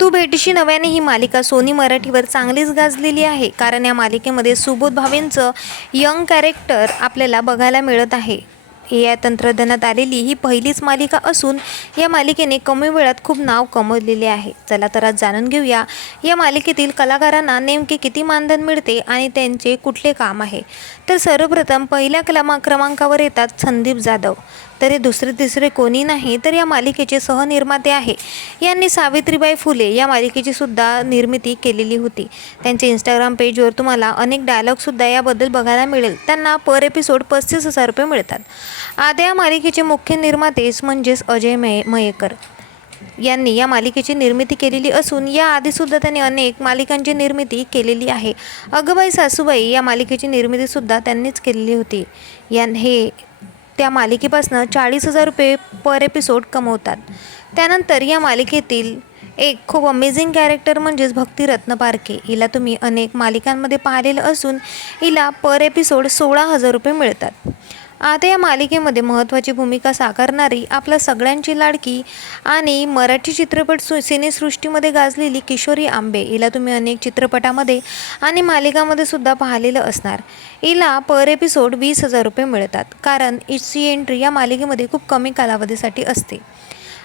तू भेटशी नव्याने ही मालिका सोनी मराठीवर चांगलीच गाजलेली आहे कारण या मालिकेमध्ये सुबोध भावेंचं यंग कॅरेक्टर आपल्याला बघायला मिळत आहे. ए आय तंत्रज्ञानात आलेली ही पहिलीच मालिका असून या मालिकेने कमी वेळात खूप नाव कमवलेले आहे. चला तर आज जाणून घेऊया या मालिकेतील कलाकारांना नेमके किती मानधन मिळते आणि त्यांचे कुठले काम आहे? तर सर्वप्रथम पहिल्या क्रमांक क्रमांकावर येतात संदीप जाधव. तर हे दुसरे तिसरे कोणी नाही तर या मालिकेचे सहनिर्माते आहे. यांनी सावित्रीबाई फुले या मालिकेची सुद्धा निर्मिती केलेली होती. त्यांच्या इंस्टाग्राम पेजवर तुम्हाला अनेक डायलॉगसुद्धा याबद्दल बघायला मिळेल. त्यांना पर एपिसोड पस्तीस हजार रुपये मिळतात. आद्या या मालिकेचे मुख्य निर्मातेच म्हणजेच अजय मये मयेकर यांनी या मालिकेची निर्मिती केलेली असून या आधीसुद्धा त्यांनी अनेक मालिकांची निर्मिती केलेली आहे. अगबाई सासूबाई या मालिकेची निर्मितीसुद्धा त्यांनीच केलेली होती. यां हे त्या मालिकेपासनं चाळीस हजार रुपये पर एपिसोड कमवतात. त्यानंतर या मालिकेतील एक खूप अमेझिंग कॅरेक्टर म्हणजेच भक्ती रत्न पारखे. हिला तुम्ही अनेक मालिकांमध्ये पाहिलेलं असून हिला पर एपिसोड सोळा हजार रुपये मिळतात. आता या मालिकेमध्ये महत्त्वाची भूमिका साकारणारी आपल्या सगळ्यांची लाडकी आणि मराठी चित्रपट सु सिनेसृष्टीमध्ये गाजलेली किशोरी आंबे. हिला तुम्ही अनेक चित्रपटामध्ये आणि मालिकामध्ये सुद्धा पाहिलेलं असणार. हिला पर एपिसोड वीस हजार रुपये मिळतात कारण हिची एंट्री या मालिकेमध्ये खूप कमी कालावधीसाठी असते.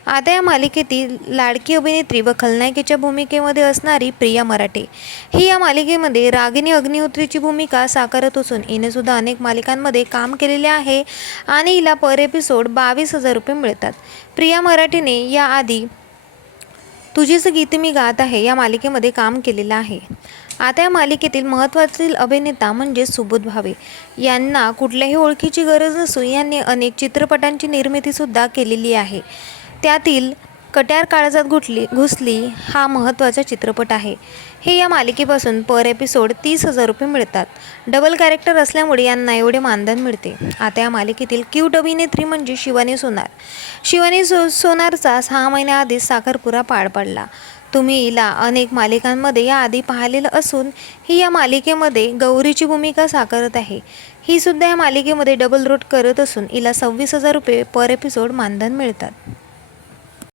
आता या मालिकेतील लाडकी अभिनेत्री व खलनायिकेच्या भूमिकेमध्ये असणारी प्रिया मराठे. ही या मालिकेमध्ये रागिनी अग्निहोत्रीची भूमिका साकारत असून हिनेसुद्धा अनेक मालिकांमध्ये काम केलेले आहे आणि हिला पर एपिसोड बावीस हजार रुपये मिळतात. प्रिया मराठीने याआधी तुझीच गीत मी गात आहे या मालिकेमध्ये काम केलेलं आहे. आता या मालिकेतील महत्त्वातील अभिनेता म्हणजे सुबोध भावे. यांना कुठल्याही ओळखीची गरज नसून यांनी अनेक चित्रपटांची निर्मितीसुद्धा केलेली आहे. त्यातील कट्यार काळजात घुटली घुसली हा महत्त्वाचा चित्रपट आहे. हे या मालिकेपासून पर एपिसोड तीस हजार रुपये मिळतात. डबल कॅरेक्टर असल्यामुळे यांना एवढे मानधन मिळते. आता या मालिकेतील क्यूट अभिनेत्री म्हणजे शिवानी सोनार. शिवानी सो सोनारचा सहा महिन्याआधीच साखरपुरा पार पडला. तुम्ही हिला अनेक मालिकांमध्ये याआधी पाहिलेलं असून ही या मालिकेमध्ये गौरीची भूमिका साकारत आहे. ही सुद्धा या मालिकेमध्ये डबल रोट करत असून हिला सव्वीस हजार रुपये पर एपिसोड मानधन मिळतात.